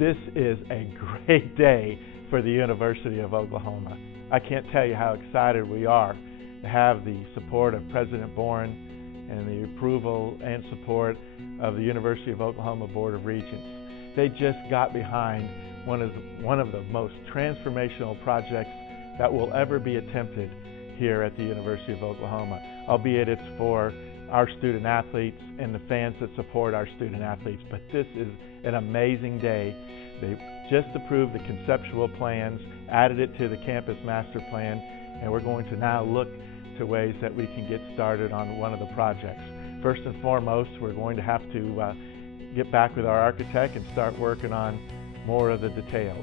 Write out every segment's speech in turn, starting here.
This is a great day for the University of Oklahoma. I can't tell you how excited we are to have the support of President Boren and the approval and support of the University of Oklahoma Board of Regents. They just got behind one of the most transformational projects that will ever be attempted here at the University of Oklahoma, albeit it's for our student athletes and the fans that support our student athletes. But this is an amazing day. They just approved the conceptual plans, added it to the campus master plan, and we're going to now look to ways that we can get started on one of the projects. First and foremost, we're going to have to get back with our architect and start working on more of the details.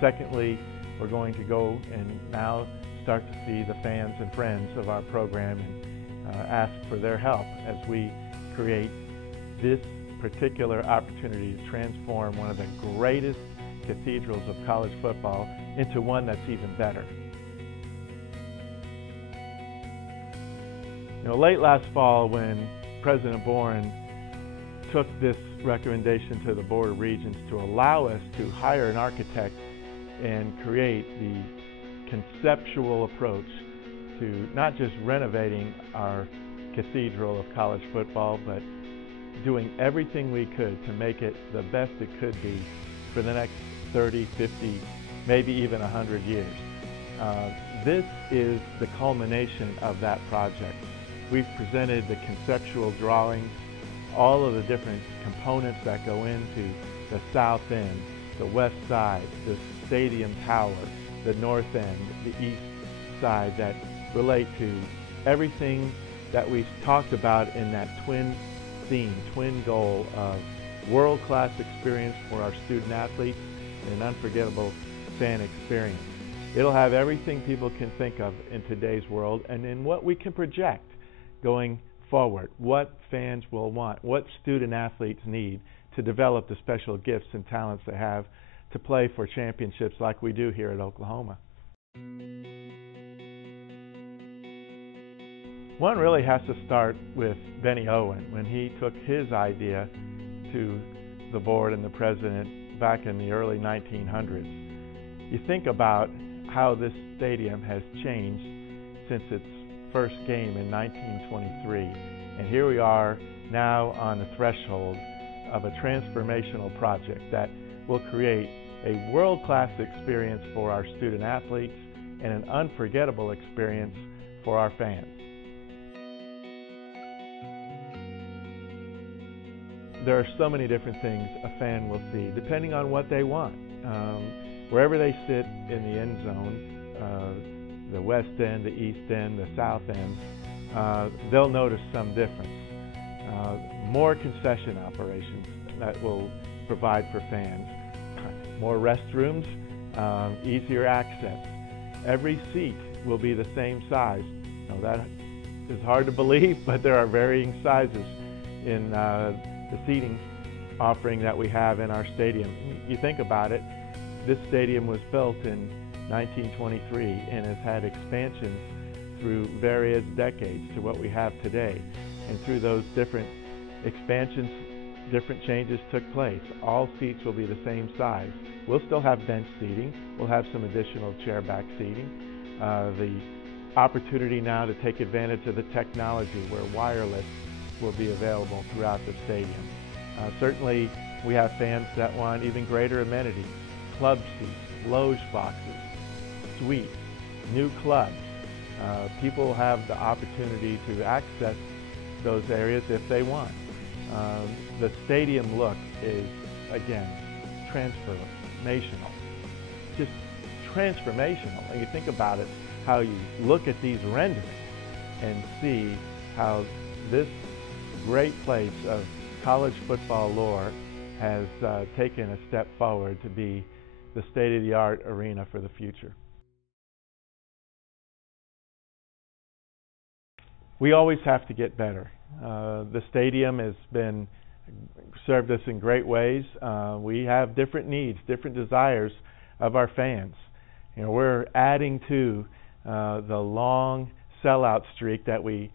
Secondly, we're going to go and now start to see the fans and friends of our program and ask for their help as we create this particular opportunity to transform one of the greatest cathedrals of college football into one that's even better. You know, late last fall, when President Boren took this recommendation to the Board of Regents to allow us to hire an architect and create the conceptual approach to not just renovating our cathedral of college football, but doing everything we could to make it the best it could be for the next 30, 50, maybe even 100 years. This is the culmination of that project. We've presented the conceptual drawings, all of the different components that go into the south end, the west side, the stadium tower, the north end, the east side, that relate to everything that we've talked about in that twin theme, twin goal of world-class experience for our student athletes and an unforgettable fan experience. It'll have everything people can think of in today's world and in what we can project going forward, what fans will want, what student athletes need to develop the special gifts and talents they have to play for championships like we do here at Oklahoma. One really has to start with Benny Owen when he took his idea to the board and the president back in the early 1900s. You think about how this stadium has changed since its first game in 1923, and here we are now on the threshold of a transformational project that will create a world-class experience for our student athletes and an unforgettable experience for our fans. There are so many different things a fan will see depending on what they want. Wherever they sit in the end zone, the west end, the east end, the south end, they'll notice some difference. More concession operations that will provide for fans, more restrooms, easier access. Every seat will be the same size. Now that is hard to believe, but there are varying sizes in the seating offering that we have in our stadium. You think about it, this stadium was built in 1923 and has had expansions through various decades to what we have today. And through those different expansions, different changes took place. All seats will be the same size. We'll still have bench seating. We'll have some additional chair back seating. The opportunity now to take advantage of the technology where wireless will be available throughout the stadium. Certainly we have fans that want even greater amenities, club seats, loge boxes, suites, new clubs. People have the opportunity to access those areas if they want. The stadium look is, again, transformational. Just transformational. And you think about it, how you look at these renderings and see how this great place of college football lore has taken a step forward to be the state-of-the-art arena for the future. We always have to get better. The stadium has served us in great ways. We have different needs, different desires of our fans. You know, we're adding to the long sellout streak that we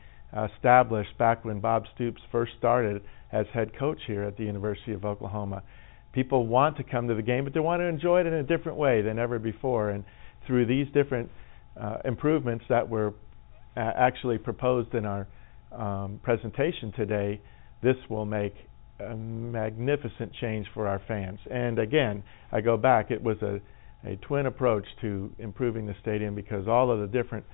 established back when Bob Stoops first started as head coach here at the University of Oklahoma. People want to come to the game, but they want to enjoy it in a different way than ever before. And through these different improvements that were actually proposed in our presentation today, this will make a magnificent change for our fans. And again, I go back, it was a twin approach to improving the stadium, because all of the different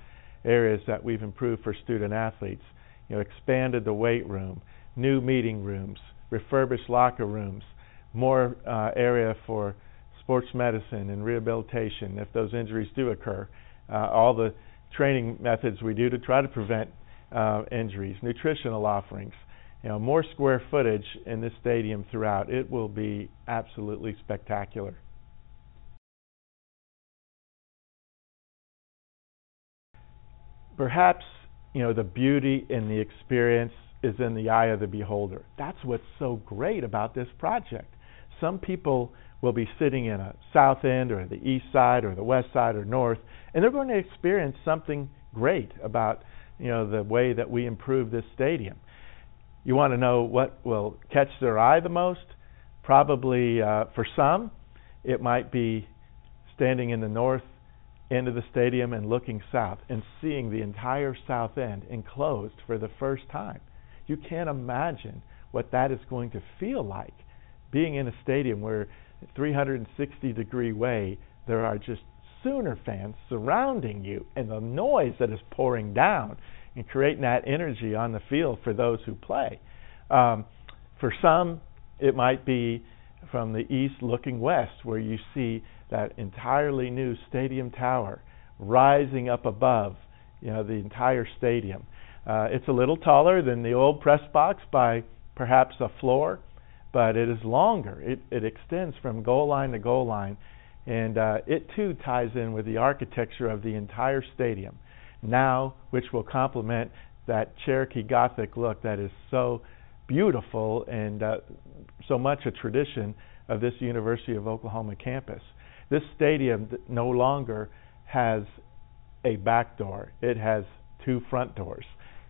areas that we've improved for student athletes, expanded the weight room, new meeting rooms, refurbished locker rooms, more area for sports medicine and rehabilitation if those injuries do occur, all the training methods we do to try to prevent injuries, nutritional offerings, more square footage in this stadium throughout. It will be absolutely spectacular. Perhaps, the beauty in the experience is in the eye of the beholder. That's what's so great about this project. Some people will be sitting in a south end or the east side or the west side or north, and they're going to experience something great about the way that we improve this stadium. You want to know what will catch their eye the most? Probably for some, it might be standing in the north end of the stadium and looking south and seeing the entire south end enclosed for the first time. You can't imagine what that is going to feel like, being in a stadium where 360-degree way there are just Sooner fans surrounding you, and the noise that is pouring down and creating that energy on the field for those who play. For some, it might be from the east looking west, where you see that entirely new stadium tower rising up above the entire stadium. It's a little taller than the old press box by perhaps a floor, but it is longer. It extends from goal line to goal line, and it too ties in with the architecture of the entire stadium now, which will complement that Cherokee Gothic look that is so beautiful and so much a tradition of this University of Oklahoma campus. This stadium no longer has a back door. It has two front doors.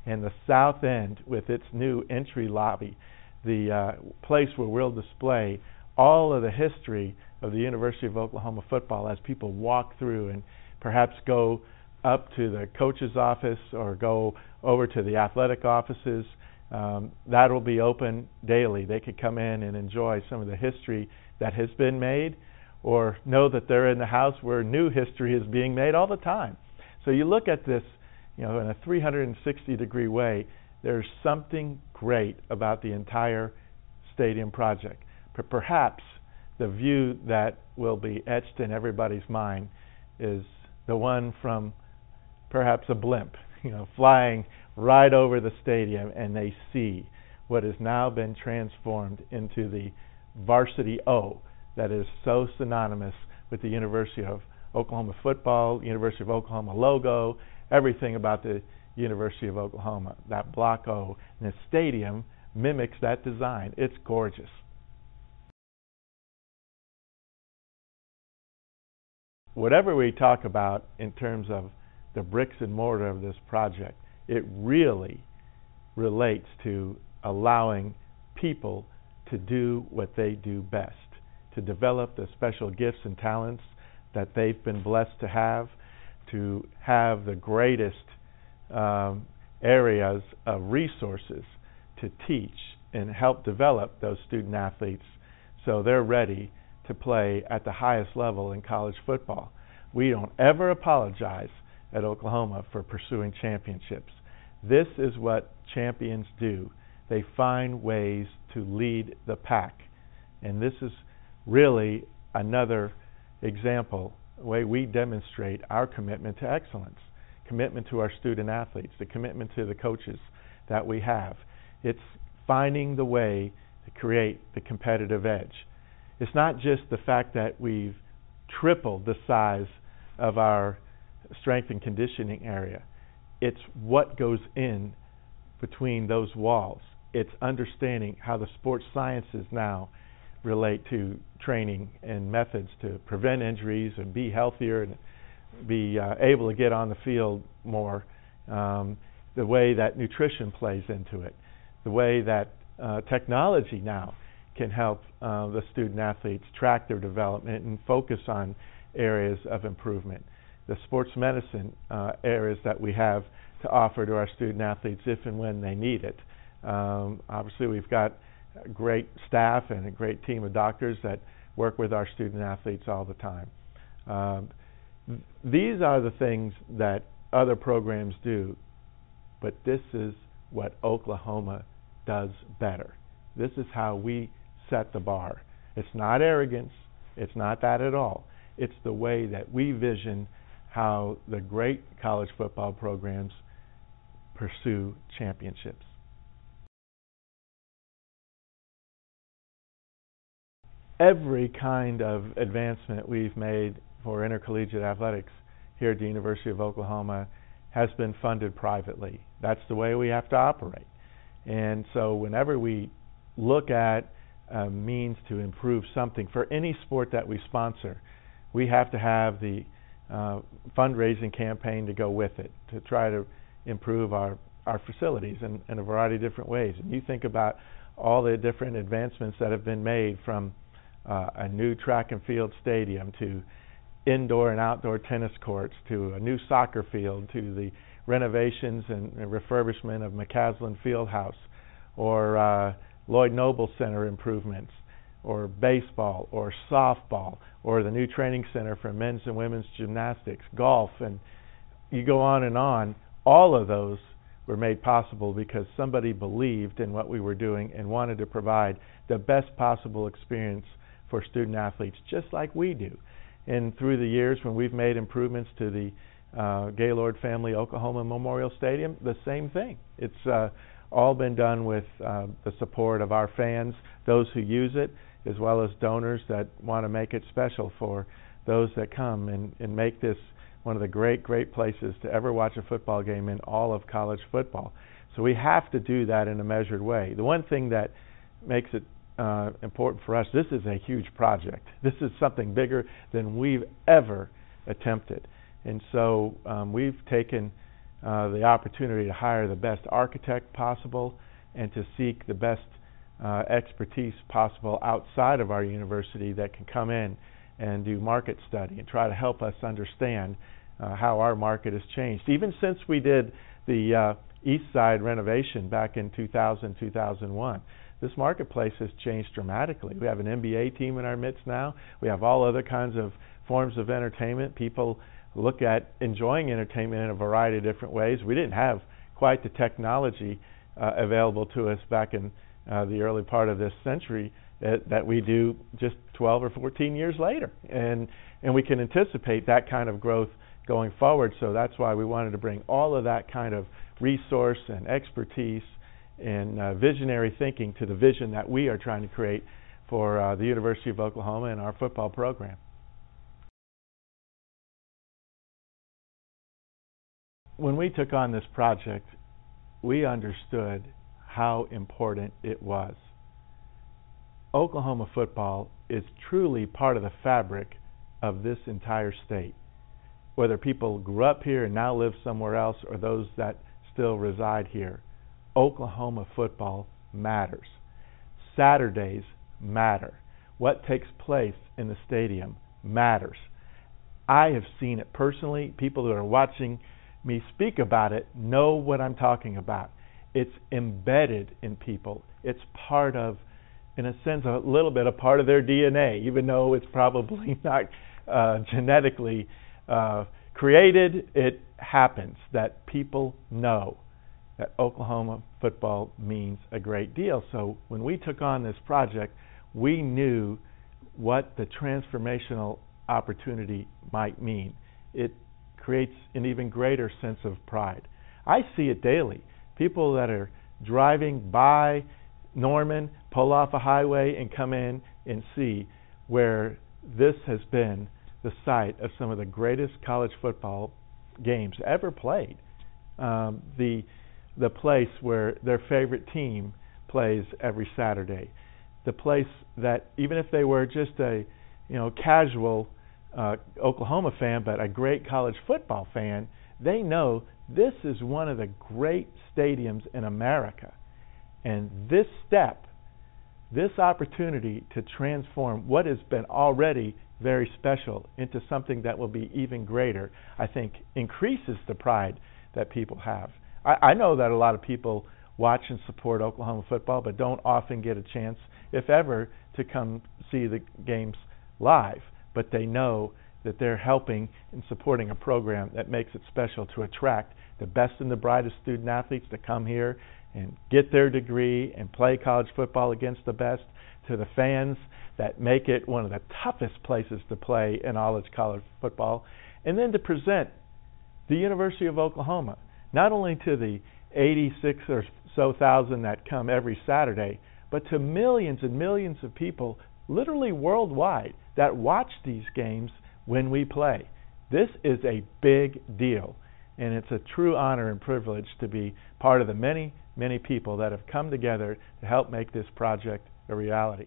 And the south end, with its new entry lobby, the place where we'll display all of the history of the University of Oklahoma football as people walk through and perhaps go up to the coach's office or go over to the athletic offices. That will be open daily. They could come in and enjoy some of the history that has been made, or know that they're in the house where new history is being made all the time. So you look at this, in a 360-degree way. There's something great about the entire stadium project. But perhaps the view that will be etched in everybody's mind is the one from perhaps a blimp, flying right over the stadium, and they see what has now been transformed into the Varsity O that is so synonymous with the University of Oklahoma football, University of Oklahoma logo, everything about the University of Oklahoma. That block O, and the stadium mimics that design. It's gorgeous. Whatever we talk about in terms of the bricks and mortar of this project, it really relates to allowing people to do what they do best, to develop the special gifts and talents that they've been blessed to have the greatest areas of resources to teach and help develop those student athletes so they're ready to play at the highest level in college football. We don't ever apologize at Oklahoma for pursuing championships. This is what champions do. They find ways to lead the pack. And this is really another example, the way we demonstrate our commitment to excellence, commitment to our student athletes, the commitment to the coaches that we have. It's finding the way to create the competitive edge. It's not just the fact that we've tripled the size of our strength and conditioning area. It's what goes in between those walls. It's understanding how the sports sciences now relate to training and methods to prevent injuries and be healthier and be able to get on the field more. The way that nutrition plays into it. The way that technology now can help the student athletes track their development and focus on areas of improvement. The sports medicine areas that we have to offer to our student athletes if and when they need it. Obviously, we've got a great staff and a great team of doctors that work with our student athletes all the time. These are the things that other programs do, but this is what Oklahoma does better. This is how we set the bar. It's not arrogance. It's not that at all. It's the way that we vision how the great college football programs pursue championships. Every kind of advancement we've made for intercollegiate athletics here at the University of Oklahoma has been funded privately. That's the way we have to operate. And so whenever we look at a means to improve something for any sport that we sponsor, we have to have the fundraising campaign to go with it to try to improve our facilities in a variety of different ways. And you think about all the different advancements that have been made, from a new track and field stadium to indoor and outdoor tennis courts to a new soccer field to the renovations and refurbishment of McCaslin Fieldhouse, or Lloyd Noble Center improvements, or baseball, or softball, or the new training center for men's and women's gymnastics, golf, and you go on and on. All of those were made possible because somebody believed in what we were doing and wanted to provide the best possible experience for student athletes, just like we do. And through the years, when we've made improvements to the Gaylord Family Oklahoma Memorial Stadium, the same thing. It's all been done with the support of our fans, those who use it, as well as donors that want to make it special for those that come and make this one of the great places to ever watch a football game in all of college football. So we have to do that in a measured way. The one thing that makes it important for us, this is a huge project. This is something bigger than we've ever attempted. And so we've taken the opportunity to hire the best architect possible and to seek the best expertise possible outside of our university that can come in and do market study and try to help us understand how our market has changed. Even since we did the East Side renovation back in 2000, 2001, this marketplace has changed dramatically. We have an NBA team in our midst now. We have all other kinds of forms of entertainment. People look at enjoying entertainment in a variety of different ways. We didn't have quite the technology available to us back in the early part of this century that we do just 12 or 14 years later. And we can anticipate that kind of growth going forward. So that's why we wanted to bring all of that kind of resource and expertise and visionary thinking to the vision that we are trying to create for the University of Oklahoma and our football program. When we took on this project, we understood how important it was. Oklahoma football is truly part of the fabric of this entire state. Whether people grew up here and now live somewhere else or those that still reside here, Oklahoma football matters. Saturdays matter. What takes place in the stadium matters. I have seen it personally. People that are watching me speak about it know what I'm talking about. It's embedded in people. It's part of, in a sense, a little bit a part of their DNA, even though it's probably not genetically created. It happens that people know that Oklahoma football means a great deal. So when we took on this project, we knew what the transformational opportunity might mean. It creates an even greater sense of pride. I see it daily. People that are driving by Norman, pull off a highway and come in and see where this has been the site of some of the greatest college football games ever played. The place where their favorite team plays every Saturday. The place that even if they were just a casual Oklahoma fan but a great college football fan, they know this is one of the great stadiums in America. And this step this opportunity to transform what has been already very special into something that will be even greater, I think increases the pride that people have. I know that a lot of people watch and support Oklahoma football, but don't often get a chance, if ever, to come see the games live. But they know that they're helping and supporting a program that makes it special to attract the best and the brightest student athletes to come here and get their degree and play college football against the best, to the fans that make it one of the toughest places to play in all its college football, and then to present the University of Oklahoma, not only to the 86 or so thousand that come every Saturday, but to millions and millions of people literally worldwide that watch these games when we play. This is a big deal, and it's a true honor and privilege to be part of the many, many people that have come together to help make this project a reality.